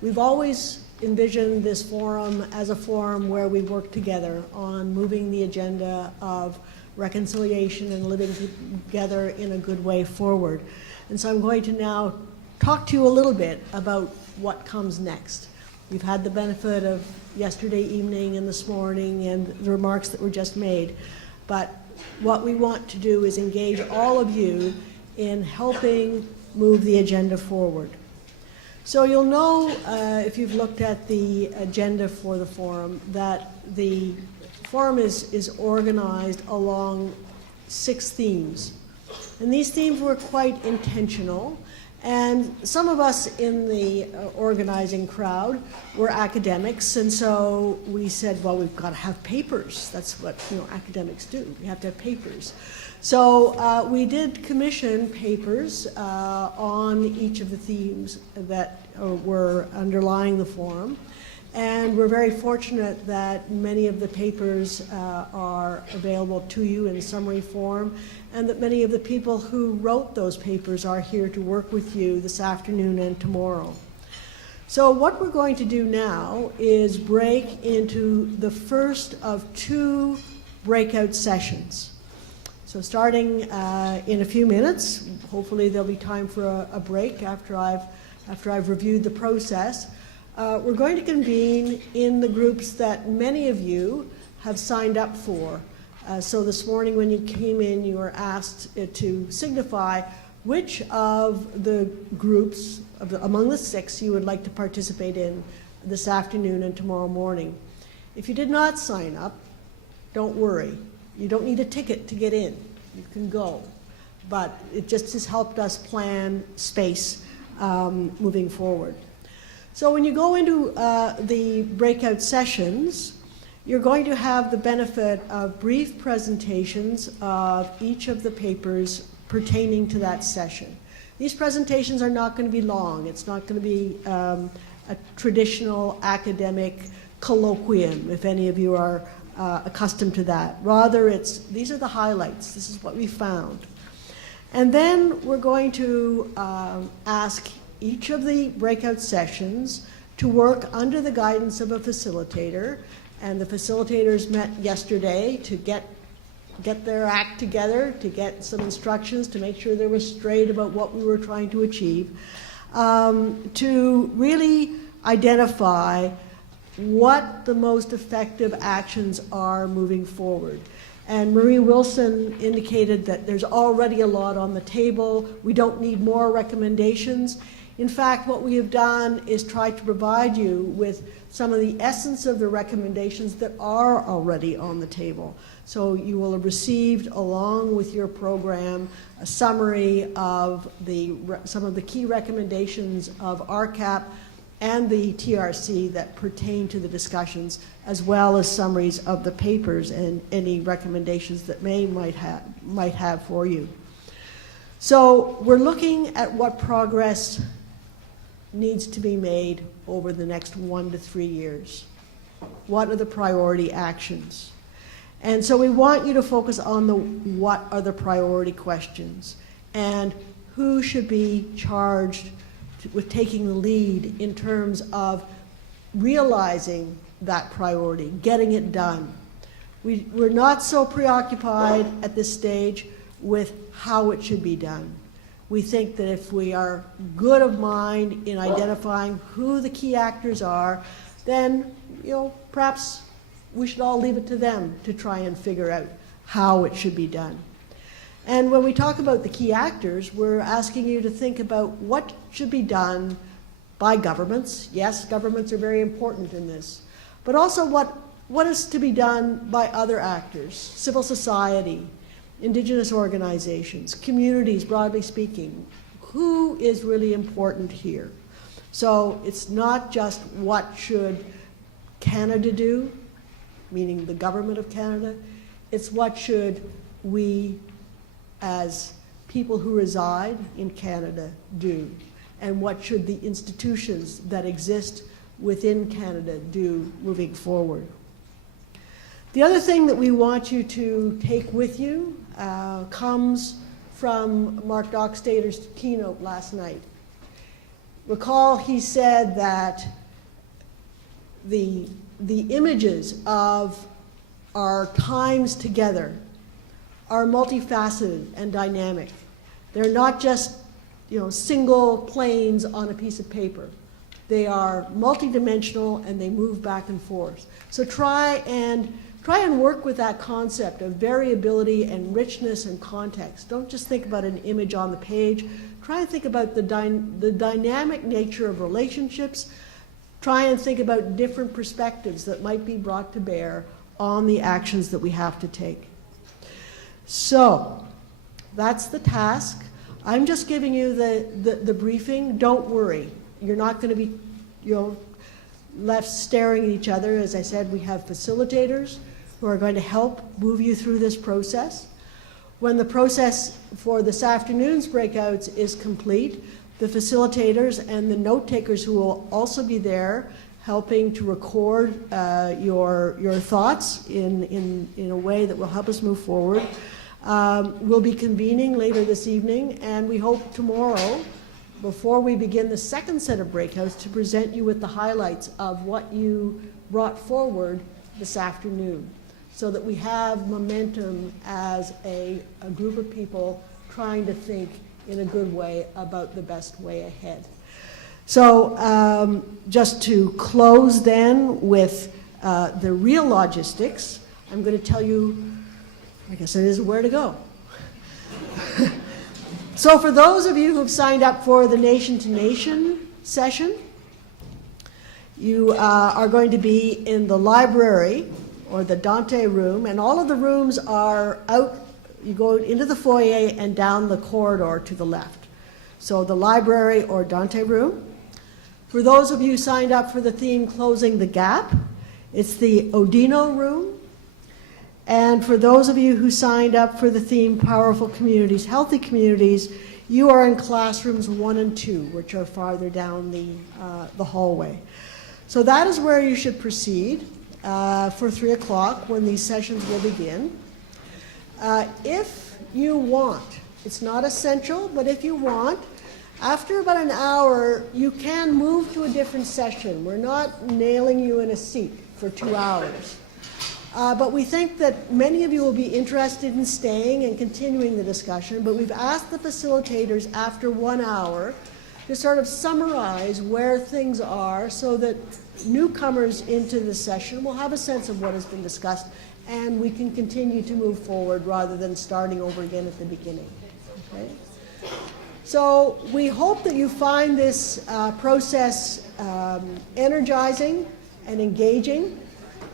We've always envisioned this forum as a forum where we work together on moving the agenda of reconciliation and living together in a good way forward. And so I'm going to now talk to you a little bit about what comes next. We've had the benefit of yesterday evening and this morning and the remarks that were just made, but what we want to do is engage all of you in helping move the agenda forward. So you'll know, if you've looked at the agenda for the forum, that the forum is organized along 6 themes. And these themes were quite intentional. And some of us in the organizing crowd were academics, and so we said, well, we've got to have papers. That's what academics do. We have to have papers. So we did commission papers on each of the themes that were underlying the forum. And we're very fortunate that many of the papers are available to you in summary form, and that many of the people who wrote those papers are here to work with you this afternoon and tomorrow. So what we're going to do now is break into the first of 2 breakout sessions. So starting in a few minutes, hopefully there'll be time for a break after I've reviewed the process. We're going to convene in the groups that many of you have signed up for. So this morning when you came in, you were asked to signify which of the groups among the 6 you would like to participate in this afternoon and tomorrow morning. If you did not sign up, don't worry. You don't need a ticket to get in. You can go. But it just has helped us plan space moving forward. So when you go into the breakout sessions, you're going to have the benefit of brief presentations of each of the papers pertaining to that session. These presentations are not going to be long. It's not going to be a traditional academic colloquium, if any of you are accustomed to that. Rather, these are the highlights. This is what we found. And then we're going to ask each of the breakout sessions to work under the guidance of a facilitator. And the facilitators met yesterday to get their act together, to get some instructions, to make sure they were straight about what we were trying to achieve, to really identify what the most effective actions are moving forward. And Marie Wilson indicated that there's already a lot on the table. We don't need more recommendations. In fact, what we have done is try to provide you with some of the essence of the recommendations that are already on the table. So you will have received, along with your program, a summary of some of the key recommendations of RCAP and the TRC that pertain to the discussions, as well as summaries of the papers and any recommendations that might have for you. So we're looking at what progress needs to be made over the next 1 to 3 years. What are the priority actions? And so we want you to focus on what are the priority questions and who should be charged with taking the lead in terms of realizing that priority, getting it done. We're not so preoccupied at this stage with how it should be done. We think that if we are good of mind in identifying who the key actors are, then perhaps we should all leave it to them to try and figure out how it should be done. And when we talk about the key actors, we're asking you to think about what should be done by governments. Yes, governments are very important in this. But also what is to be done by other actors, civil society, Indigenous organizations, communities, broadly speaking. Who is really important here? So it's not just what should Canada do, meaning the government of Canada. It's what should we, as people who reside in Canada, do, and what should the institutions that exist within Canada do moving forward. The other thing that we want you to take with you comes from Mark Dockstader's keynote last night. Recall he said that the images of our times together are multifaceted and dynamic. They're not just, single planes on a piece of paper. They are multidimensional and they move back and forth. So try and work with that concept of variability and richness and context. Don't just think about an image on the page. Try and think about the dynamic nature of relationships. Try and think about different perspectives that might be brought to bear on the actions that we have to take. So that's the task. I'm just giving you the briefing. Don't worry. You're not going to be left staring at each other. As I said, we have facilitators who are going to help move you through this process. When the process for this afternoon's breakouts is complete, the facilitators and the note takers who will also be there helping to record your thoughts in a way that will help us move forward. We'll be convening later this evening, and we hope tomorrow, before we begin the second set of breakouts, to present you with the highlights of what you brought forward this afternoon, so that we have momentum as a group of people trying to think in a good way about the best way ahead. So just to close then with the real logistics, I'm going to tell you, I guess it is where to go. So for those of you who've signed up for the Nation to Nation session, you are going to be in the library or the Dante room, and all of the rooms are out. You go into the foyer and down the corridor to the left. So the library or Dante room. For those of you who signed up for the theme Closing the Gap, it's the Odino room. And for those of you who signed up for the theme Powerful Communities, Healthy Communities, you are in classrooms 1 and 2, which are farther down the hallway. So that is where you should proceed for 3 o'clock when these sessions will begin. If you want, it's not essential, but if you want, after about an hour, you can move to a different session. We're not nailing you in a seat for 2 hours. But we think that many of you will be interested in staying and continuing the discussion, but we've asked the facilitators after 1 hour to sort of summarize where things are so that newcomers into the session will have a sense of what has been discussed, and we can continue to move forward rather than starting over again at the beginning. Okay? So we hope that you find this process energizing and engaging,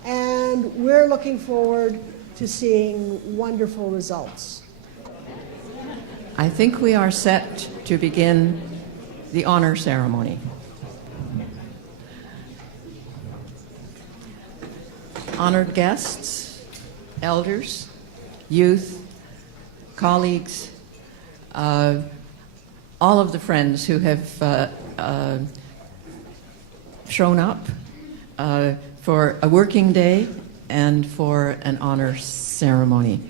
and we're looking forward to seeing wonderful results. I think we are set to begin the honor ceremony. Honored guests, elders, youth, colleagues, all of the friends who have shown up for a working day and for an honor ceremony,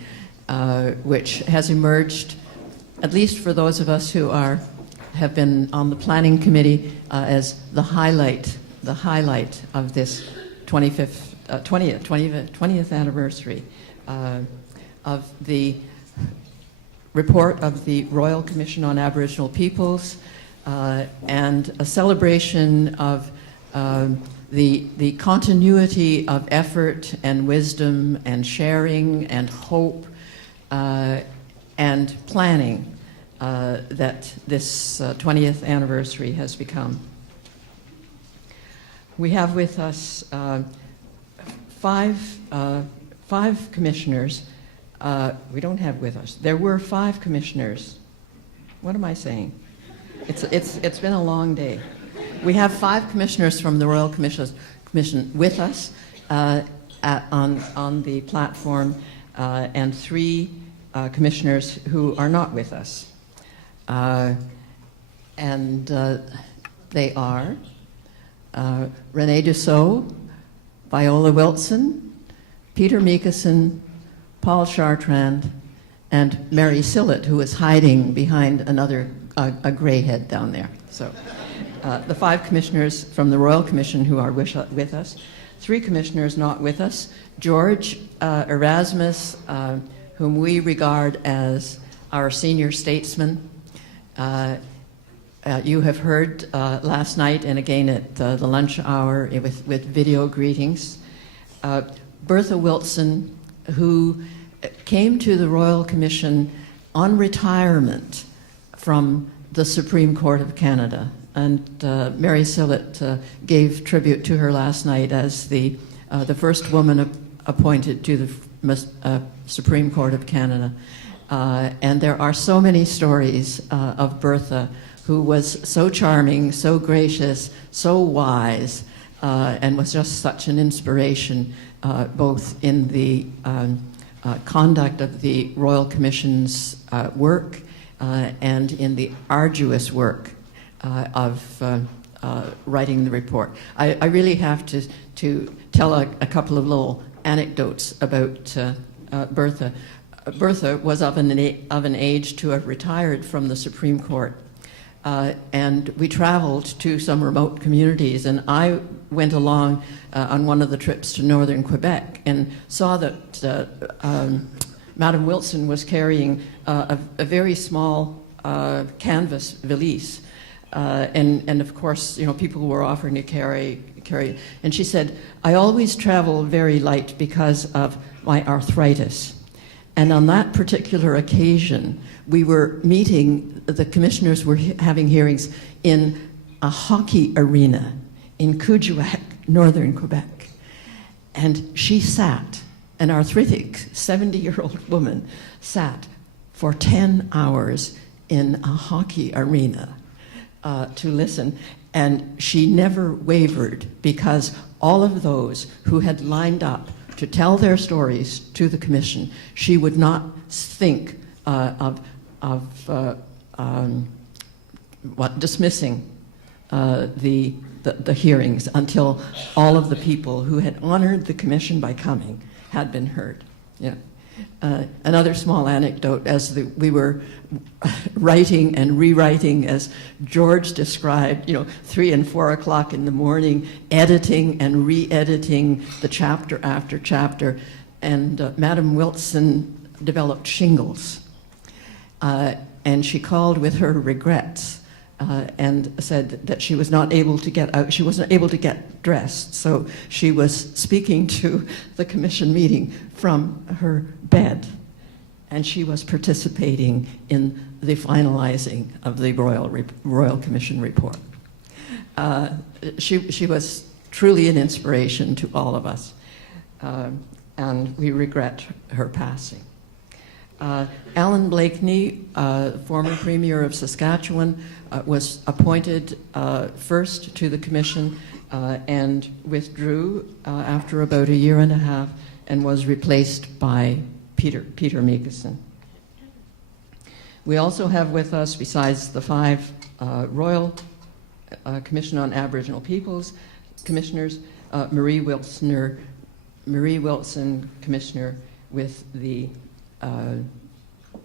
which has emerged, at least for those of us who have been on the planning committee, as the highlight of this 20th anniversary of the report of the Royal Commission on Aboriginal Peoples, and a celebration of the continuity of effort and wisdom and sharing and hope and planning that this 20th anniversary has become. We have with us five commissioners. We don't have with us. There were 5 commissioners. What am I saying? It's been a long day. We have 5 commissioners from the Royal Commission with us on the platform, and 3 commissioners who are not with us. And they are Renee Dussault, Viola Wilson, Peter Meekison, Paul Chartrand, and Mary Sillett, who is hiding behind a gray head down there. So the 5 commissioners from the Royal Commission who are with us, 3 commissioners not with us, George Erasmus, whom we regard as our senior statesman. You have heard last night and again at the lunch hour with video greetings. Bertha Wilson, who came to the Royal Commission on retirement from the Supreme Court of Canada. And Mary Sillett gave tribute to her last night as the first woman appointed to the Supreme Court of Canada. And there are so many stories of Bertha, who was so charming, so gracious, so wise, and was just such an inspiration, both in the conduct of the Royal Commission's work and in the arduous work of writing the report. I really have to tell a couple of little anecdotes about Bertha. Bertha was of an age to have retired from the Supreme Court. And we traveled to some remote communities, and I went along on one of the trips to northern Quebec and saw that Madame Wilson was carrying a very small canvas valise. And of course, people were offering to carry. And she said, "I always travel very light because of my arthritis." And on that particular occasion, we were meeting, the commissioners were having hearings in a hockey arena in Kuujjuaq, northern Quebec. And she sat, an arthritic 70-year-old woman, sat for 10 hours in a hockey arena to listen. And she never wavered, because all of those who had lined up to tell their stories to the commission, she would not think of dismissing the hearings until all of the people who had honored the commission by coming had been heard. Yeah. Another small anecdote, as we were writing and rewriting, as George described, 3 and 4 o'clock in the morning, editing and re-editing the chapter after chapter, and Madame Wilson developed shingles. And she called with her regrets and said that she was not able to get out, she wasn't able to get dressed, so she was speaking to the commission meeting from her bed, and she was participating in the finalizing of the Royal Commission report. She was truly an inspiration to all of us, and we regret her passing. Alan Blakeney, former Premier of Saskatchewan, was appointed first to the Commission and withdrew after about a year and a half and was replaced by Peter Meekison. We also have with us, besides the 5 Royal Commission on Aboriginal Peoples commissioners, Marie Wilson, Commissioner with the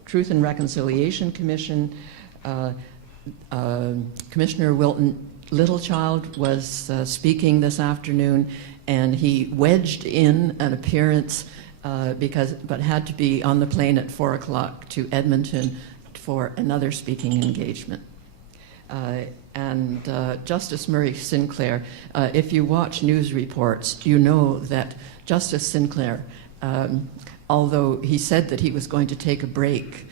Truth and Reconciliation Commission. Commissioner Wilton Littlechild was speaking this afternoon, and he wedged in an appearance but had to be on the plane at 4 o'clock to Edmonton for another speaking engagement. And Justice Murray Sinclair, if you watch news reports, you know that Justice Sinclair, although he said that he was going to take a break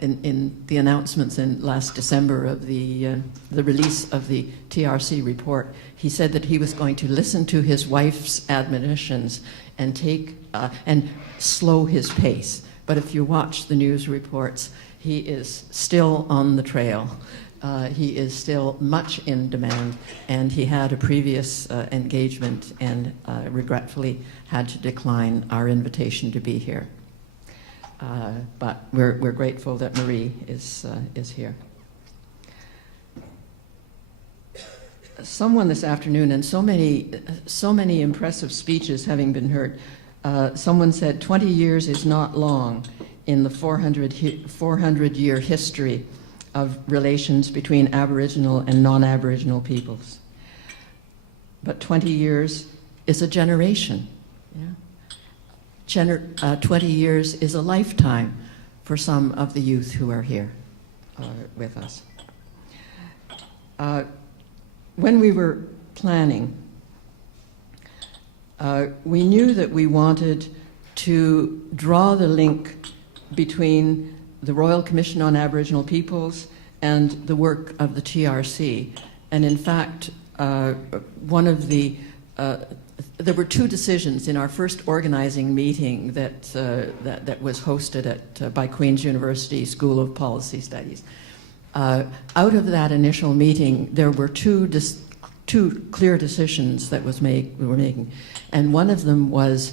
in the announcements in last December of the release of the TRC report, he said that he was going to listen to his wife's admonitions and and slow his pace. But if you watch the news reports, he is still on the trail. He is still much in demand, and he had a previous engagement and regretfully had to decline our invitation to be here. But we're grateful that Marie is here. Someone this afternoon, and so many impressive speeches having been heard, someone said 20 years is not long in the 400-year history of relations between Aboriginal and non-Aboriginal peoples. But 20 years is a generation. Yeah? 20 years is a lifetime for some of the youth who are here with us. When we were planning, we knew that we wanted to draw the link between the Royal Commission on Aboriginal Peoples and the work of the TRC. And in fact, one of the there were two decisions in our first organizing meeting that was hosted by Queen's University School of Policy Studies. Out of that initial meeting, there were two clear decisions that we were making, and one of them was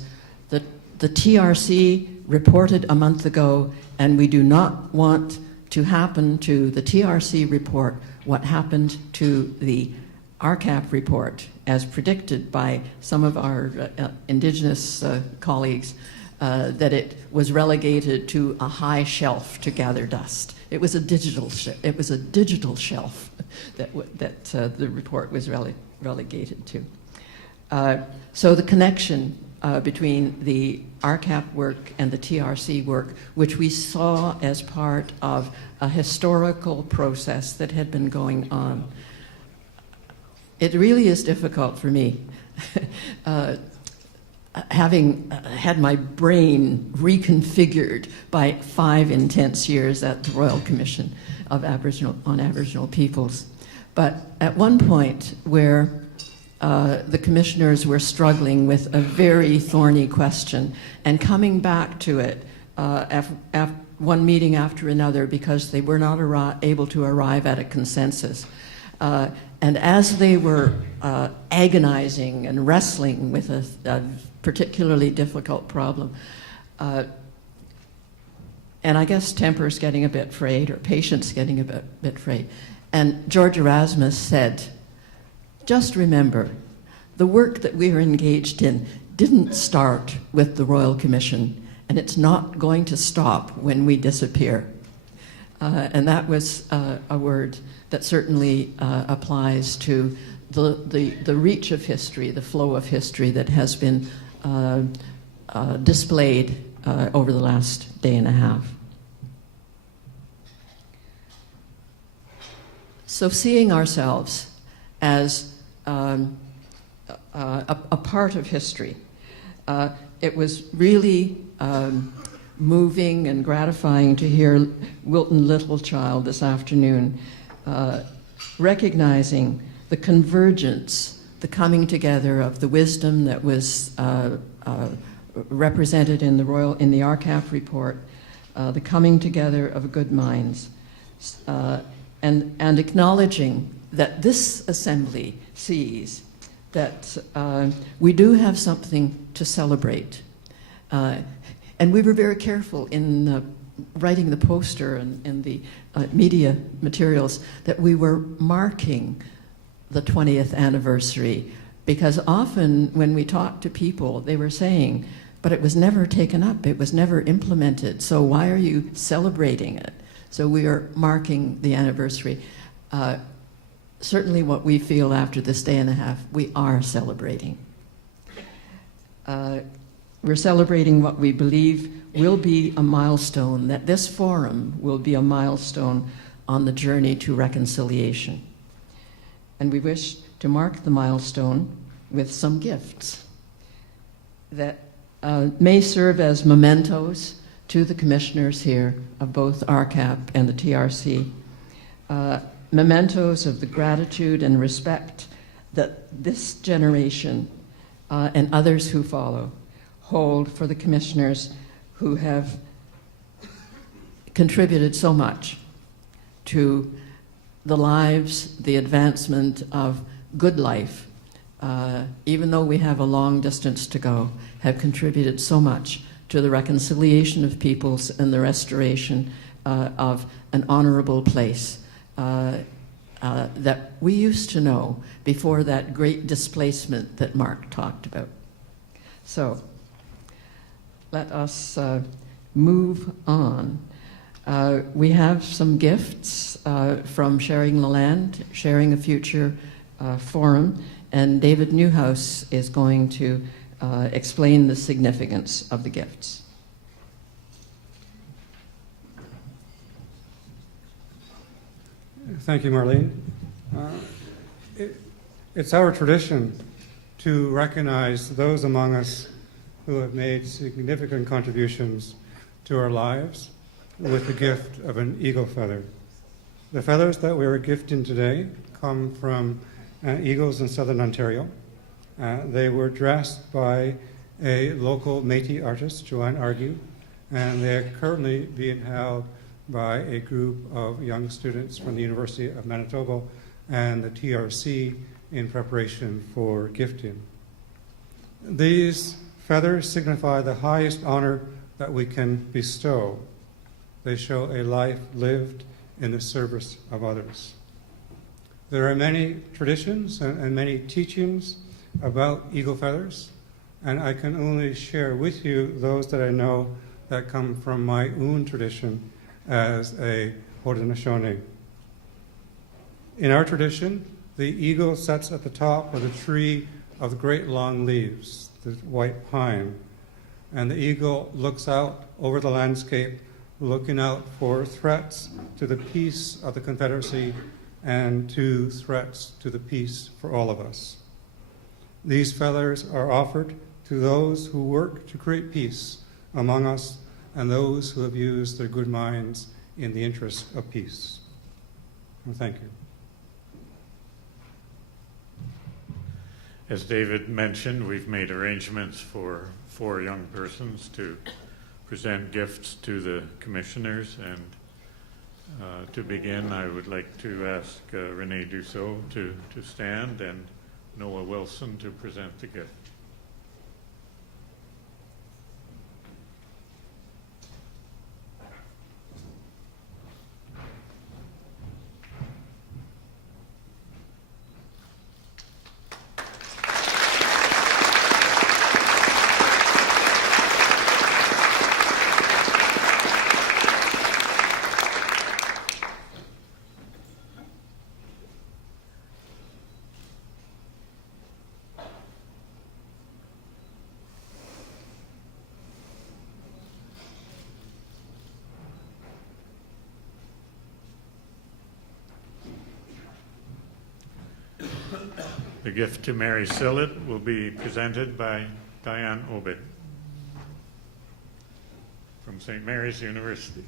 that the TRC reported a month ago, and we do not want to happen to the TRC report what happened to the RCAP report, as predicted by some of our Indigenous colleagues, that it was relegated to a high shelf to gather dust. It was a digital shelf that the report was relegated to. So the connection between the RCAP work and the TRC work, which we saw as part of a historical process that had been going on. It really is difficult for me, having had my brain reconfigured by 5 intense years at the Royal Commission on Aboriginal Peoples. But at one point where the commissioners were struggling with a very thorny question and coming back to it one meeting after another because they were not able to arrive at a consensus. And as they were agonizing and wrestling with a particularly difficult problem, and I guess temper's getting a bit frayed, or patience getting a bit frayed, and George Erasmus said, just remember, the work that we are engaged in didn't start with the Royal Commission, and it's not going to stop when we disappear. And that was a word that certainly applies to the reach of history, the flow of history that has been displayed over the last day and a half. So seeing ourselves as a part of history, it was really moving and gratifying to hear Wilton Littlechild this afternoon recognizing the convergence, the coming together of the wisdom that was represented in the RCAP report, the coming together of good minds, and acknowledging that this assembly sees that we do have something to celebrate. And we were very careful in writing the poster and the media materials that we were marking the 20th anniversary, because often when we talked to people, they were saying, but it was never taken up, it was never implemented, so why are you celebrating it? So we are marking the anniversary. Certainly what we feel after this day and a half, we are celebrating. We're celebrating what we believe will be a milestone, that this forum will be a milestone on the journey to reconciliation. And we wish to mark the milestone with some gifts that may serve as mementos to the commissioners here of both RCAP and the TRC, mementos of the gratitude and respect that this generation and others who follow hold for the commissioners who have contributed so much to the lives, the advancement of good life, even though we have a long distance to go, have contributed so much to the reconciliation of peoples and the restoration of an honorable place that we used to know before that great displacement that Mark talked about. So let us move on. We have some gifts from Sharing the Land, Sharing a Future Forum, and David Newhouse is going to explain the significance of the gifts. Thank you, Marlene. It's our tradition to recognize those among us who have made significant contributions to our lives with the gift of an eagle feather. The feathers that we are gifting today come from eagles in southern Ontario. They were dressed by a local Métis artist, Joanne Argue, and they're currently being held by a group of young students from the University of Manitoba and the TRC in preparation for gifting. These feathers signify the highest honor that we can bestow. They show a life lived in the service of others. There are many traditions and many teachings about eagle feathers, and I can only share with you those that I know that come from my own tradition as a Haudenosaunee. In our tradition, the eagle sits at the top of the tree of the great long leaves, the white pine, and the eagle looks out over the landscape, looking out for threats to the peace of the Confederacy and to threats to the peace for all of us. These feathers are offered to those who work to create peace among us and those who have used their good minds in the interest of peace. And thank you. As David mentioned, we've made arrangements for 4 young persons to present gifts to the commissioners, and to begin, I would like to ask Renee Dussault to stand and Noah Wilson to present the gift. The gift to Mary Sillett will be presented by Diane Obed from St. Mary's University.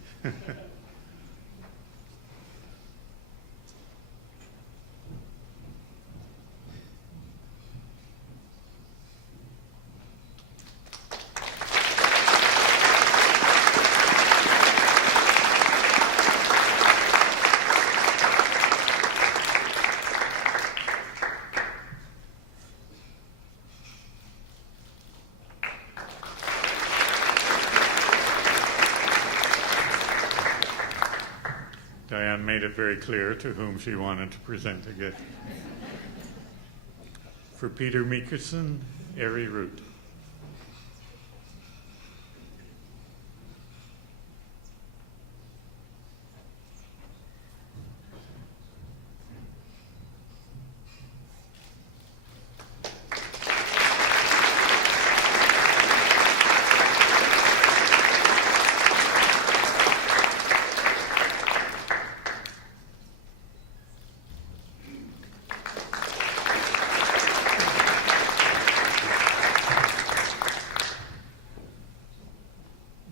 Diane made it very clear to whom she wanted to present the gift. For Peter Meekerson, Airy Root.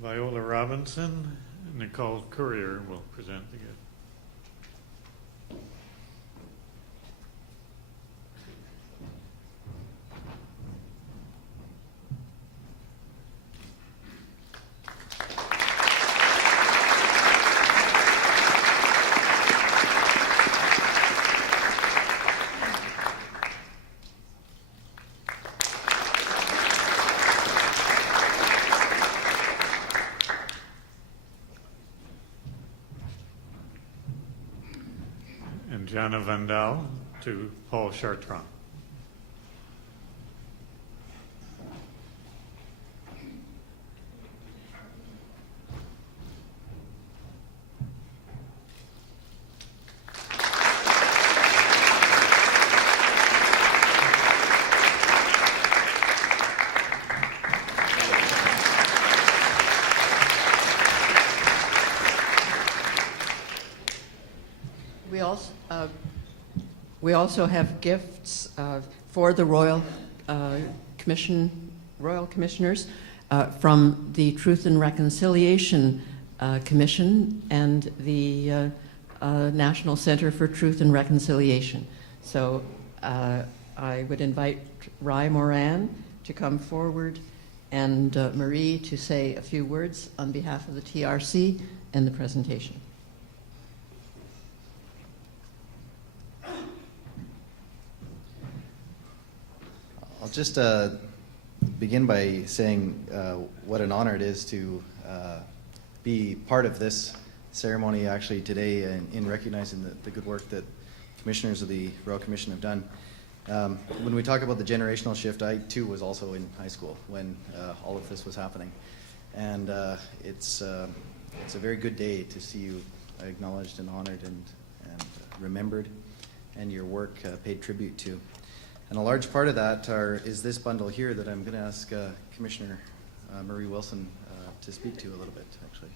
Viola Robinson, Nicole Courier will present the gift. And Jana Vandal to Paul Chartrand. we also have gifts for the Royal Commissioners from the Truth and Reconciliation Commission and the National Center for Truth and Reconciliation. So I would invite Rai Moran to come forward and Marie to say a few words on behalf of the TRC and the presentation. I'll just begin by saying what an honor it is to be part of this ceremony actually today in recognizing the good work that commissioners of the Royal Commission have done. When we talk about the generational shift, I too was also in high school when all of this was happening. And it's a very good day to see you acknowledged and honored and remembered, and your work paid tribute to. And a large part of that is this bundle here that I'm going to ask Commissioner Marie Wilson to speak to a little bit, actually.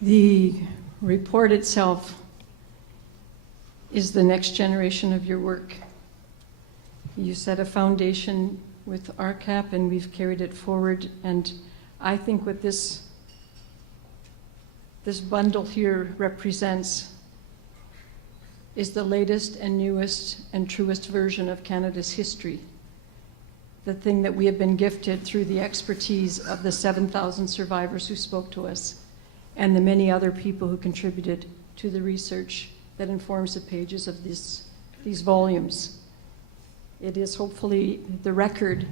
The report itself is the next generation of your work. You set a foundation with RCAP, and we've carried it forward. And I think what this bundle here represents is the latest and newest and truest version of Canada's history. The thing that we have been gifted through the expertise of the 7,000 survivors who spoke to us and the many other people who contributed to the research that informs the pages of these volumes. It is hopefully the record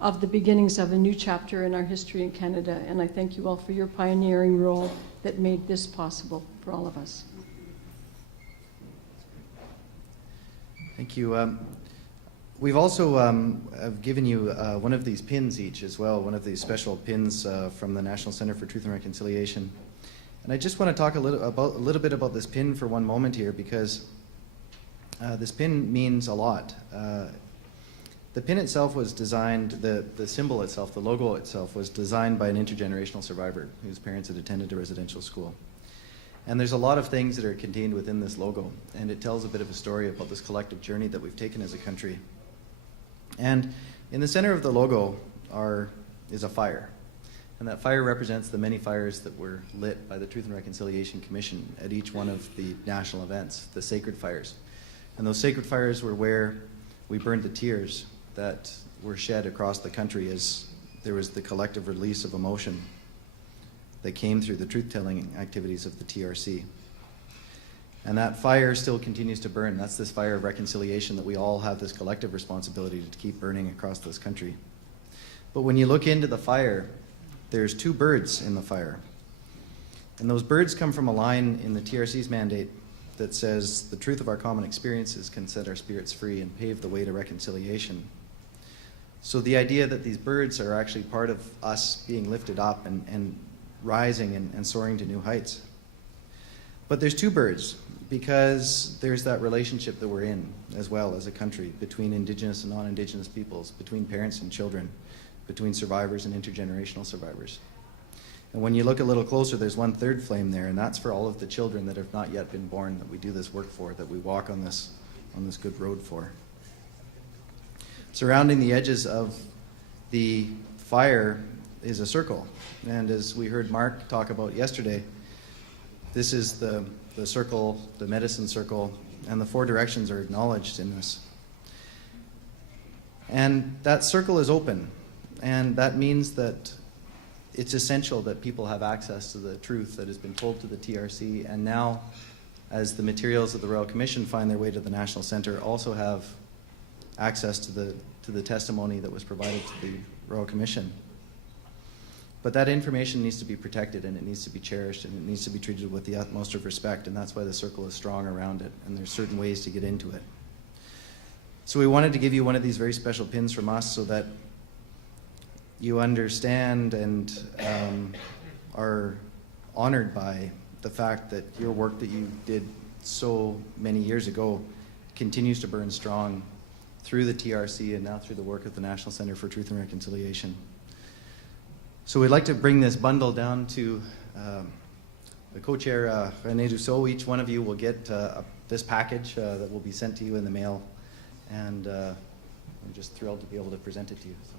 of the beginnings of a new chapter in our history in Canada, and I thank you all for your pioneering role that made this possible for all of us. Thank you. We've also have given you one of these pins each as well, one of these special pins from the National Center for Truth and Reconciliation. And I just want to talk a little bit about this pin for one moment here, because this pin means a lot. The pin itself was designed, the symbol itself, the logo itself, was designed by an intergenerational survivor whose parents had attended a residential school. And there's a lot of things that are contained within this logo, and it tells a bit of a story about this collective journey that we've taken as a country. And in the center of the logo is a fire. And that fire represents the many fires that were lit by the Truth and Reconciliation Commission at each one of the national events, the sacred fires. And those sacred fires were where we burned the tears that were shed across the country as there was the collective release of emotion that came through the truth-telling activities of the TRC. And that fire still continues to burn. That's this fire of reconciliation that we all have this collective responsibility to keep burning across this country. But when you look into the fire, there's two birds in the fire. And those birds come from a line in the TRC's mandate that says, "The truth of our common experiences can set our spirits free and pave the way to reconciliation." So the idea that these birds are actually part of us being lifted up and rising and soaring to new heights. But there's two birds, because there's that relationship that we're in as well as a country between Indigenous and non-Indigenous peoples, between parents and children, between survivors and intergenerational survivors. And when you look a little closer, there's one third flame there, and that's for all of the children that have not yet been born, that we do this work for, that we walk on this good road for. Surrounding the edges of the fire is a circle. And as we heard Mark talk about yesterday, this is the circle, the medicine circle, and the four directions are acknowledged in this. And that circle is open, and that means that it's essential that people have access to the truth that has been told to the TRC, and now, as the materials of the Royal Commission find their way to the National Centre, also have access to the testimony that was provided to the Royal Commission. But that information needs to be protected, and it needs to be cherished, and it needs to be treated with the utmost of respect, and that's why the circle is strong around it, and there's certain ways to get into it. So we wanted to give you one of these very special pins from us so that you understand and are honored by the fact that your work that you did so many years ago continues to burn strong through the TRC and now through the work of the National Center for Truth and Reconciliation. So we'd like to bring this bundle down to the co-chair, René Dussault, each one of you will get this package that will be sent to you in the mail, and I'm just thrilled to be able to present it to you. So.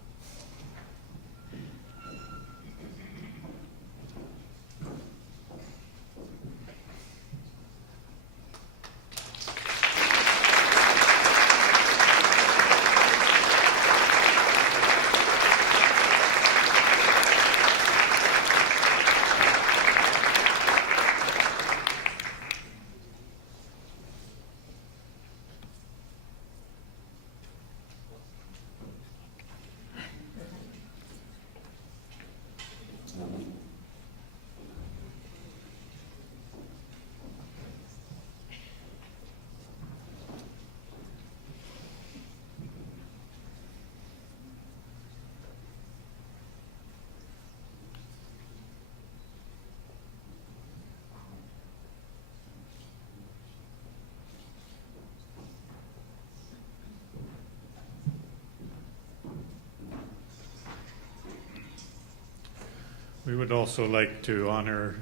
We would also like to honor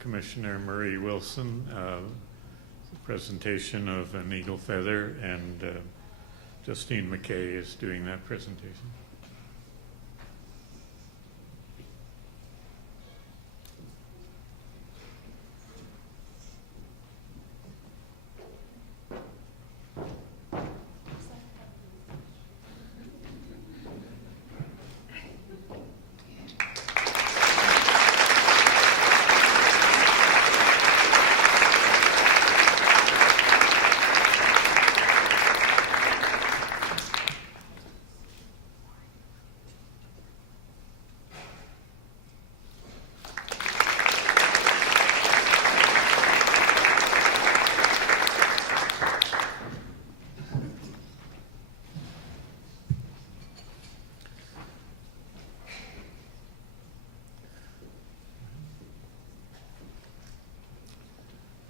Commissioner Murray Wilson, presentation of an eagle feather, and Justine McKay is doing that presentation.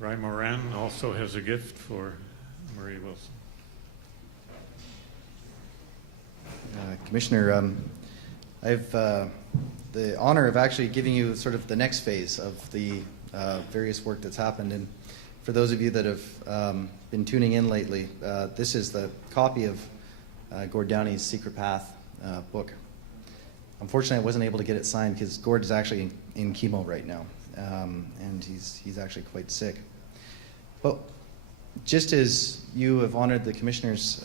Ry Moran also has a gift for Murray Wilson. Commissioner, I have the honor of actually giving you sort of the next phase of the various work that's happened. And for those of you that have been tuning in lately, this is the copy of Gord Downey's Secret Path book. Unfortunately, I wasn't able to get it signed because Gord is actually in chemo right now, and he's actually quite sick. But just as you have honored the commissioners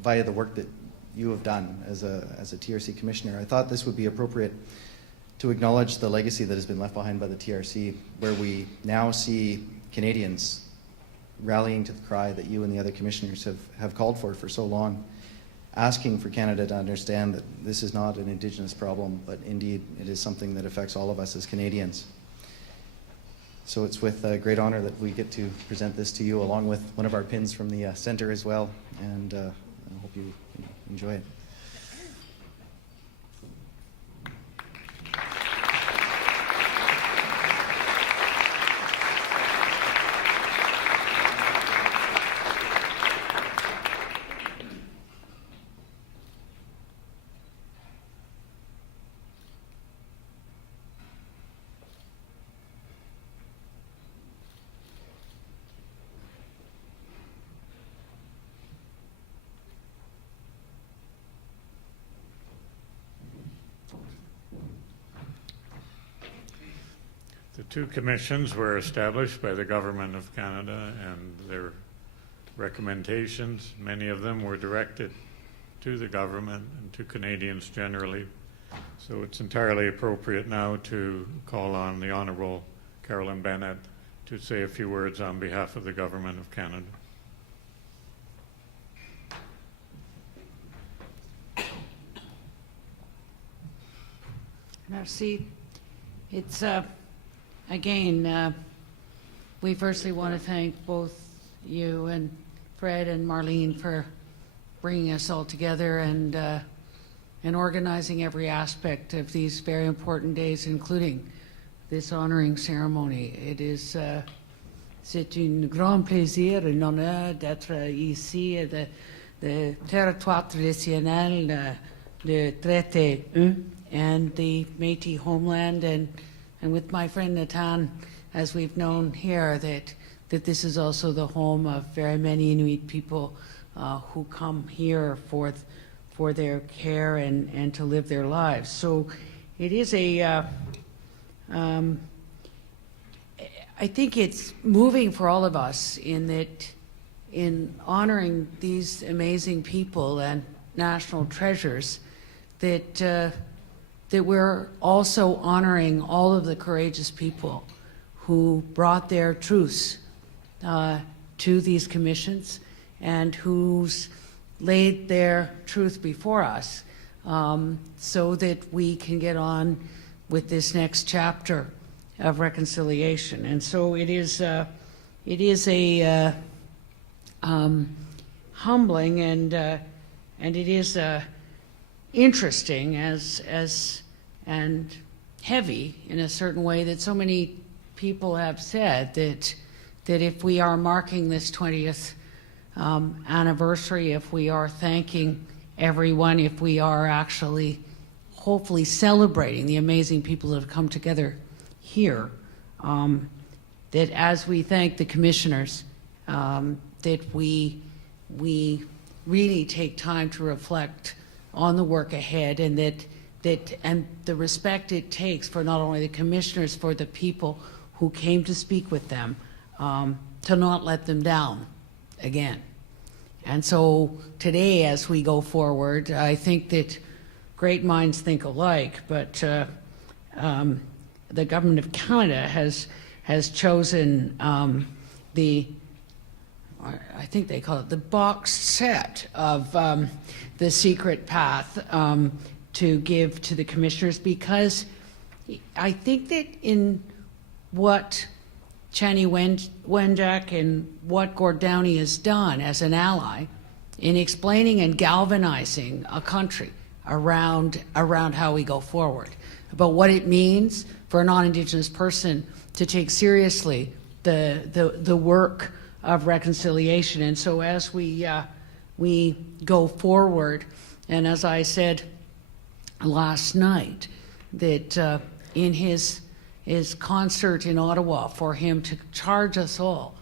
via the work that you have done as a TRC commissioner, I thought this would be appropriate to acknowledge the legacy that has been left behind by the TRC, where we now see Canadians rallying to the cry that you and the other commissioners have called for so long, asking for Canada to understand that this is not an Indigenous problem, but indeed it is something that affects all of us as Canadians. So it's with great honor that we get to present this to you, along with one of our pins from the center as well, and I hope you enjoy it. The two commissions were established by the Government of Canada, and their recommendations, many of them were directed to the government and to Canadians generally. So it's entirely appropriate now to call on the Honourable Carolyn Bennett to say a few words on behalf of the Government of Canada. Merci. It's again, we firstly want to thank both you and Fred and Marlene for bringing us all together and organizing every aspect of these very important days, including this honoring ceremony. It is c'est un grand plaisir, un honneur d'être ici the territoire traditionnel de Traité 1 and the Métis homeland, and and with my friend Natan, as we've known here, that this is also the home of very many Inuit people who come here for their care and to live their lives. So it is I think it's moving for all of us in honoring these amazing people and national treasures, that we're also honoring all of the courageous people who brought their truths to these commissions and who's laid their truth before us, so that we can get on with this next chapter of reconciliation. And so it is a humbling and it is interesting and heavy in a certain way, that so many people have said that if we are marking this 20th anniversary, if we are thanking everyone, if we are actually hopefully celebrating the amazing people that have come together here, that as we thank the commissioners, that we really take time to reflect on the work ahead, and and the respect it takes for not only the commissioners, for the people who came to speak with them, to not let them down again. And so today, as we go forward, I think that great minds think alike, but the Government of Canada has chosen I think they call it the boxed set of the secret path to give to the commissioners, because I think that in what Chani Wenjack and what Gord Downey has done as an ally in explaining and galvanizing a country around how we go forward, about what it means for a non-Indigenous person to take seriously the work of reconciliation. And so as we go forward, and as I said last night, that in his concert in Ottawa, for him to charge us all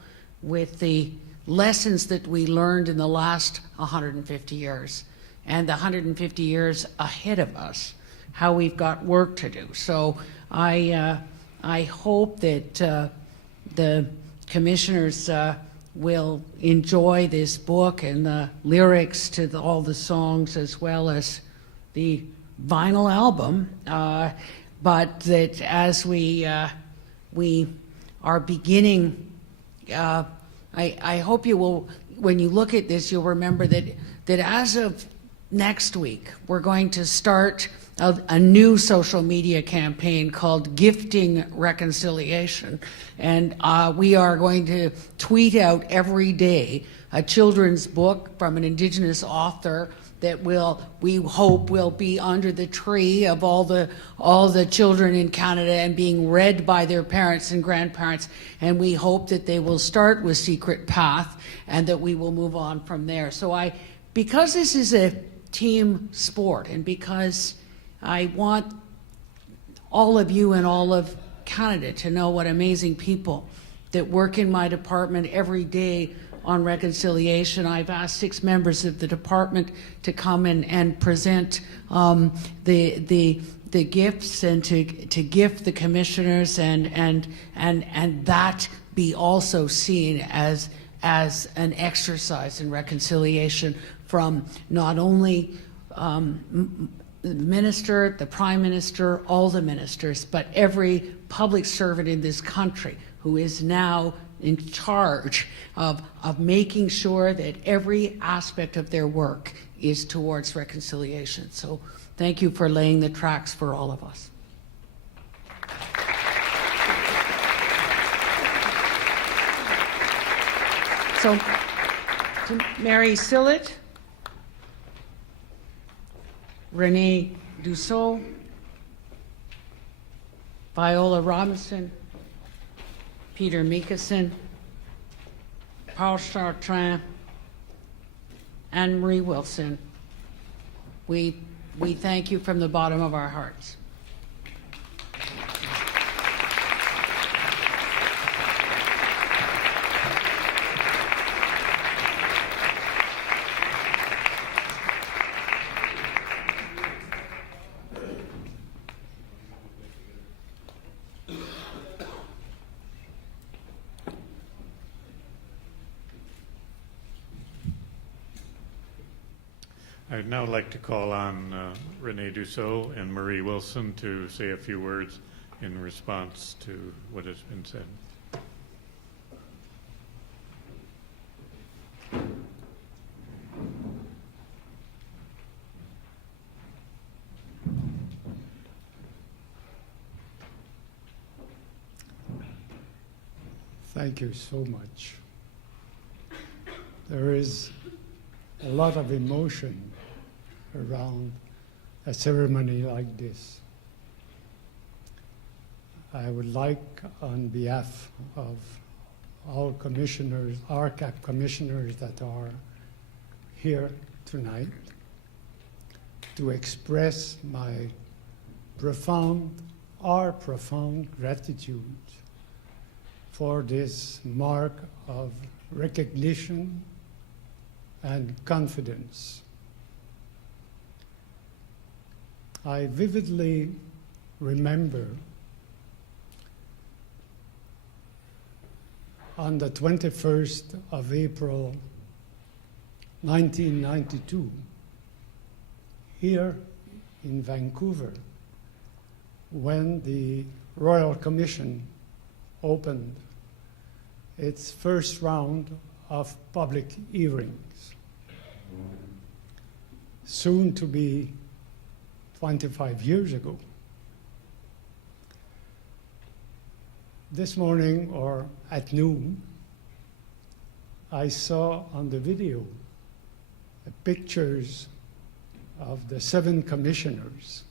with the lessons that we learned in the last 150 years and the 150 years ahead of us, how we've got work to do. So I hope that the commissioners will enjoy this book and the lyrics to all the songs, as well as the vinyl album, but that as we are beginning, I hope you will, when you look at this, you'll remember that as of next week, we're going to start a new social media campaign called Gifting Reconciliation. And we are going to tweet out every day a children's book from an Indigenous author that we hope will be under the tree of all the children in Canada and being read by their parents and grandparents. And we hope that they will start with Secret Path and that we will move on from there. So because this is a team sport, and because I want all of you and all of Canada to know what amazing people that work in my department every day on reconciliation. I've asked 6 members of the department to come and present the gifts and to gift the commissioners, and that be also seen as an exercise in reconciliation from not only the minister, the prime minister, all the ministers, but every public servant in this country who is now in charge of making sure that every aspect of their work is towards reconciliation. So thank you for laying the tracks for all of us. So to Mary Sillett, Renee Dussault, Viola Robinson, Peter Mickelson, Paul Chartrand, Anne Marie Wilson, we thank you from the bottom of our hearts. I'd now like to call on Renee Dussault and Marie Wilson to say a few words in response to what has been said. Thank you so much. There is a lot of emotion around a ceremony like this. I would like, on behalf of all commissioners, RCAP commissioners that are here tonight, to express my profound gratitude for this mark of recognition and confidence. I vividly remember on the 21st of April 1992, here in Vancouver, when the Royal Commission opened its first round of public hearings, soon to be 25 years ago. This morning, or at noon, I saw on the video pictures of the 7 commissioners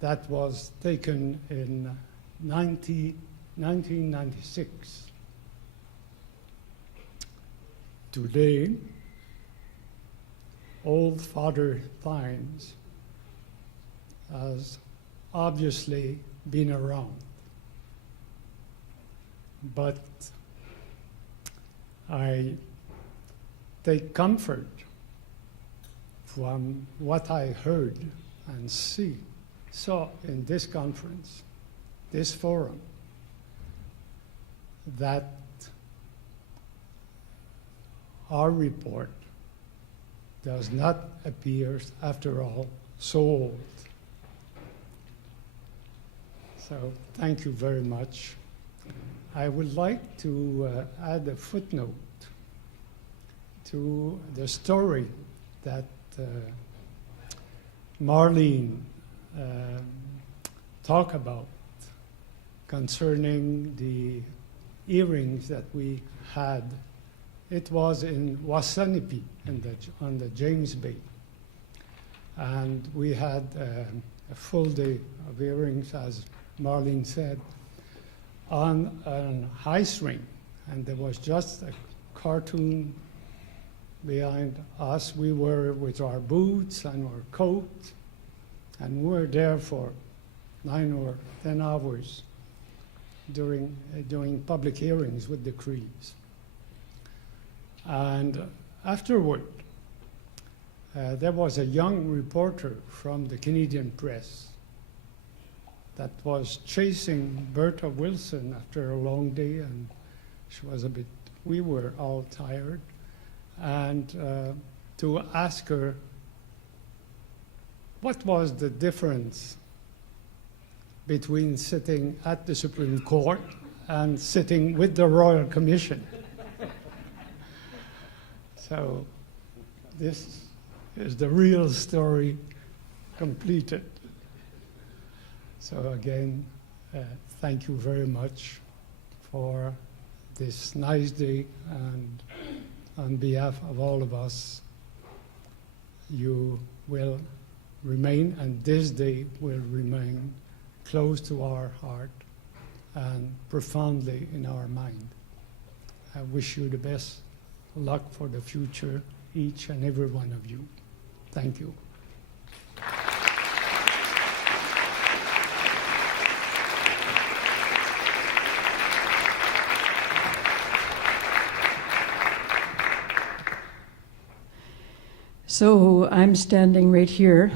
that was taken in 1996. Today, old Father Thynes has obviously been around, but I take comfort from what I heard and saw in this conference, this forum, that our report does not appear, after all, so old. So thank you very much. I would like to add a footnote to the story that Marlene talked about concerning the hearings that we had. It was in Wasanipi on the James Bay. And we had a full day of hearings, as Marlene said, on an ice rink. And there was just a cartoon behind us. We were with our boots and our coat, and we were there for 9 or 10 hours doing public hearings with the Crees. And afterward, there was a young reporter from the Canadian Press that was chasing Bertha Wilson after a long day, and we were all tired, and to ask her what was the difference between sitting at the Supreme Court and sitting with the Royal Commission. So this is the real story completed. So again, thank you very much for this nice day, and on behalf of all of us, you will remain, and this day will remain close to our heart and profoundly in our mind. I wish you the best luck for the future, each and every one of you. Thank you. So I'm standing right here,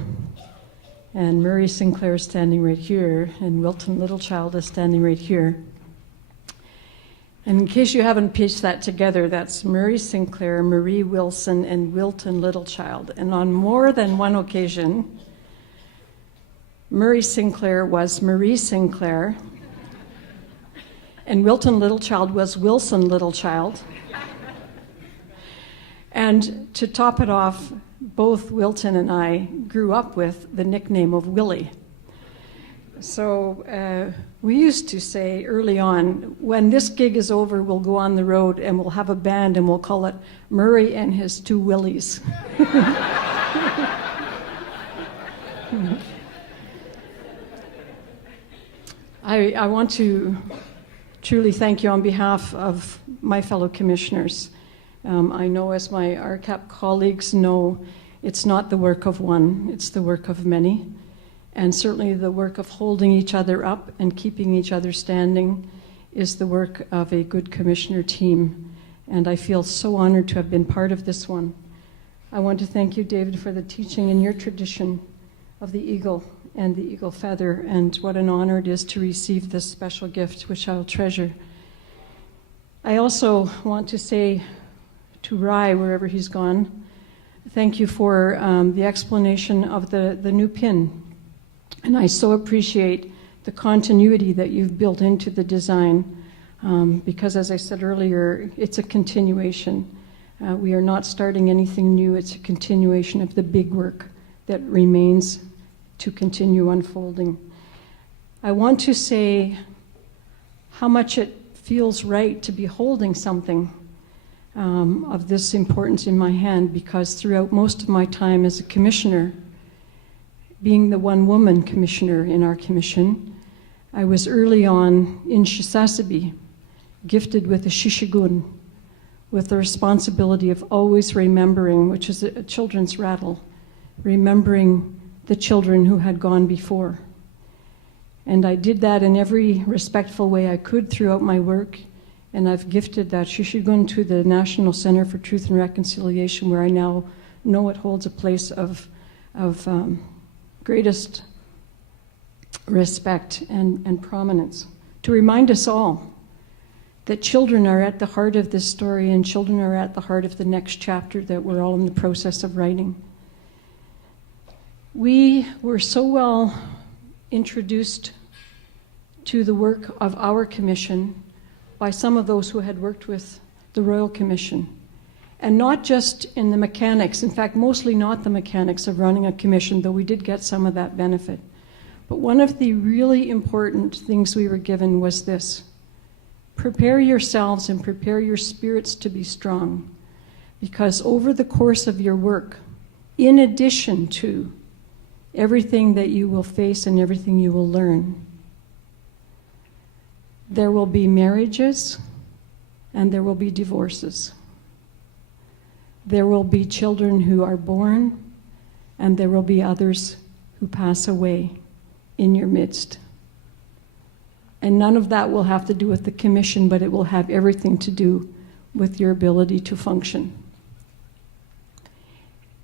and Murray Sinclair is standing right here, and Wilton Littlechild is standing right here. And in case you haven't pieced that together, that's Murray Sinclair, Marie Wilson, and Wilton Littlechild. And on more than one occasion, Murray Sinclair was Marie Sinclair, and Wilton Littlechild was Wilson Littlechild. And to top it off, both Wilton and I grew up with the nickname of Willie. So we used to say early on, when this gig is over, we'll go on the road and we'll have a band and we'll call it Murray and His Two Willies. I want to truly thank you on behalf of my fellow commissioners. I know, as my RCAP colleagues know, it's not the work of one, it's the work of many. And certainly the work of holding each other up and keeping each other standing is the work of a good commissioner team. And I feel so honored to have been part of this one. I want to thank you, David, for the teaching in your tradition of the eagle and the eagle feather, and what an honor it is to receive this special gift, which I'll treasure. I also want to say to Rai, wherever he's gone, thank you for the explanation of the new pin. And I so appreciate the continuity that you've built into the design, because, as I said earlier, it's a continuation. We are not starting anything new. It's a continuation of the big work that remains to continue unfolding. I want to say how much it feels right to be holding something of this importance in my hand, because throughout most of my time as a commissioner, being the one-woman commissioner in our commission, I was early on in Shisasabi, gifted with a shishigun, with the responsibility of always remembering, which is a children's rattle, remembering the children who had gone before. And I did that in every respectful way I could throughout my work, and I've gifted that shishigun to the National Center for Truth and Reconciliation, where I now know it holds a place of greatest respect and prominence, to remind us all that children are at the heart of this story, and children are at the heart of the next chapter that we're all in the process of writing. We were so well introduced to the work of our commission by some of those who had worked with the Royal Commission. And not just in the mechanics, in fact, mostly not the mechanics of running a commission, though we did get some of that benefit. But one of the really important things we were given was this: prepare yourselves and prepare your spirits to be strong, because over the course of your work, in addition to everything that you will face and everything you will learn, there will be marriages and there will be divorces. There will be children who are born, and there will be others who pass away in your midst. And none of that will have to do with the commission, but it will have everything to do with your ability to function.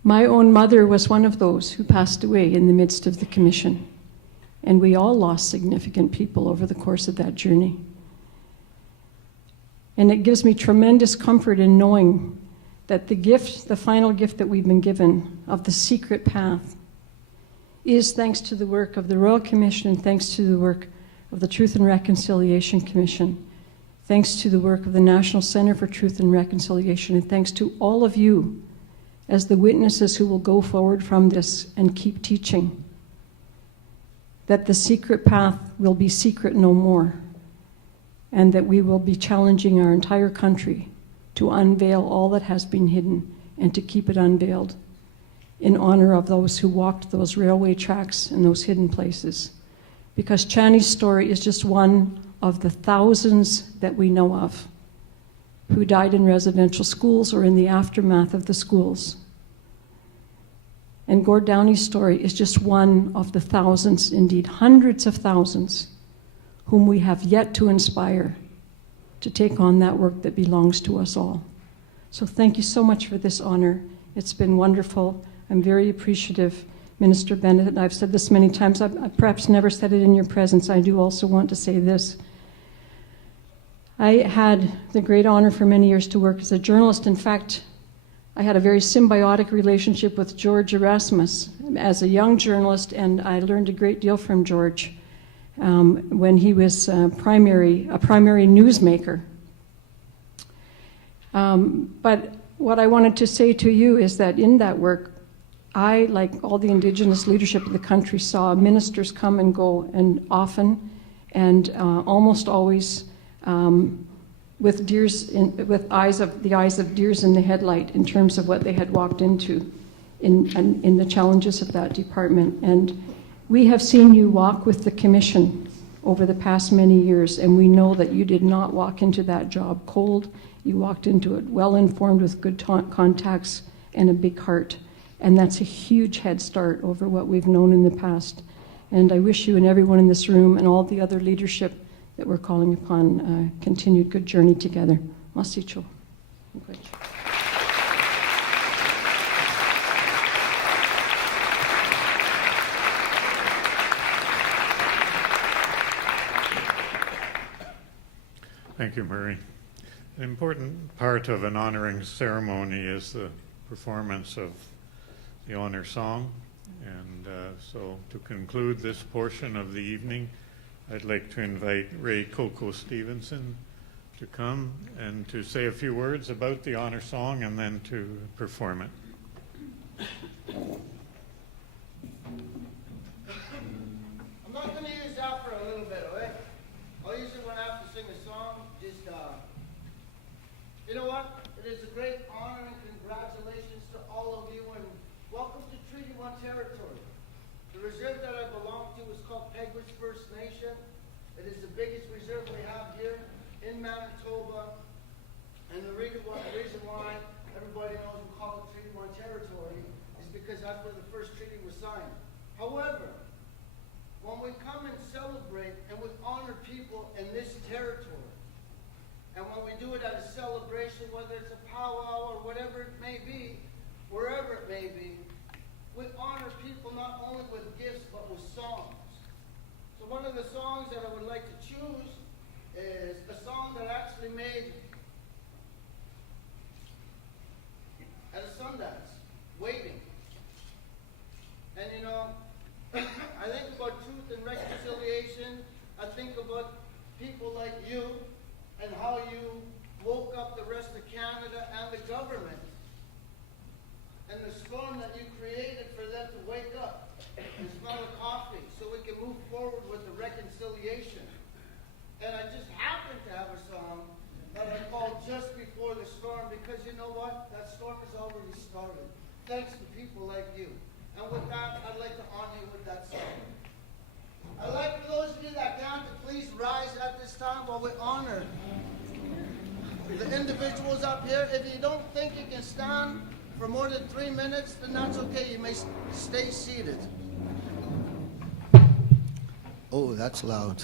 My own mother was one of those who passed away in the midst of the commission, and we all lost significant people over the course of that journey. And it gives me tremendous comfort in knowing that the gift, the final gift that we've been given of the secret path, is thanks to the work of the Royal Commission, and thanks to the work of the Truth and Reconciliation Commission, thanks to the work of the National Center for Truth and Reconciliation, and thanks to all of you as the witnesses who will go forward from this and keep teaching, that the secret path will be secret no more, and that we will be challenging our entire country to unveil all that has been hidden and to keep it unveiled in honor of those who walked those railway tracks and those hidden places. Because Chani's story is just one of the thousands that we know of who died in residential schools or in the aftermath of the schools. And Gord Downey's story is just one of the thousands, indeed hundreds of thousands, whom we have yet to inspire to take on that work that belongs to us all. So thank you so much for this honor. It's been wonderful. I'm very appreciative, Minister Bennett, and I've said this many times. I've perhaps never said it in your presence. I do also want to say this. I had the great honor for many years to work as a journalist. In fact, I had a very symbiotic relationship with George Erasmus as a young journalist, and I learned a great deal from George when he was a primary newsmaker. But what I wanted to say to you is that in that work, I, like all the Indigenous leadership of the country, saw ministers come and go, and often, and almost always, with the eyes of deers in the headlight in terms of what they had walked into in the challenges of that department. And we have seen you walk with the Commission over the past many years, and we know that you did not walk into that job cold. You walked into it well-informed with good contacts and a big heart. And that's a huge head start over what we've known in the past. And I wish you and everyone in this room and all the other leadership that we're calling upon a continued good journey together. Masicho. Thank you, Murray. An important part of an honoring ceremony is the performance of the honor song. And so to conclude this portion of the evening, I'd like to invite Ray Coco Stevenson to come and to say a few words about the honor song and then to perform it. I'm not going to use that for a little bit, okay? I'll use it when I have to sing a song. Just, you know what? It is a great honor and congratulations to all of you, and welcome to Treaty 1 territory. The reserve that I belong to is called Peguis First Nation. It is the biggest reserve we have here in Manitoba, and the reason why everybody knows we call it Treaty 1 territory is because that's where the first treaty was signed. However, when we come and celebrate and we honor people in this territory, and when we do it at a celebration, whether it's a powwow or whatever it may be, wherever it may be, we honor people not only with gifts but with songs. So one of the songs that I would like to choose is a song that I actually made at a Sundance, Waiting. And you know, I think about truth and reconciliation. I think about people like you and how you woke up the rest of Canada and the government and the storm that you created for them to wake up and smell the coffee so we can move forward with the reconciliation. And I just happened to have a song that I called Just Before the Storm, because you know what? That storm has already started, thanks to people like you. And with that, I'd like to honor you with that song. I'd like for those of you that can to please rise at this time while we honor the individuals up here. If you don't think you can stand for more than 3 minutes, then that's okay. You may stay seated. Oh, that's loud.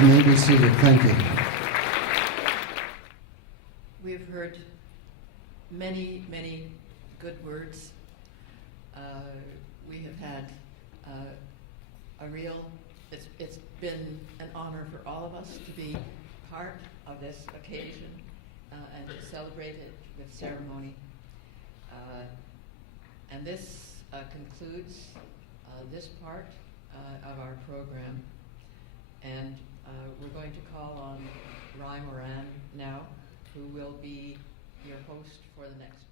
You may be seated. Thank you. We have heard many, many good words. We have had a real, it's been an honor for all of us to be part of this occasion and to celebrate it with ceremony. And this concludes this part of our program. And we're going to call on Rai Moran now, who will be your host for the next